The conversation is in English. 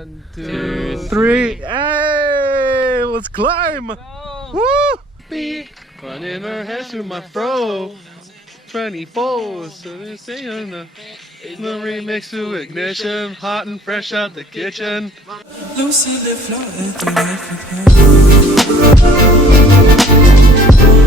1, 2, 3. Hey, let's climb. Woo! Running her head through my fro. 24, so they say on the remix to ignition, hot and fresh out the kitchen. Lucy les fleurs et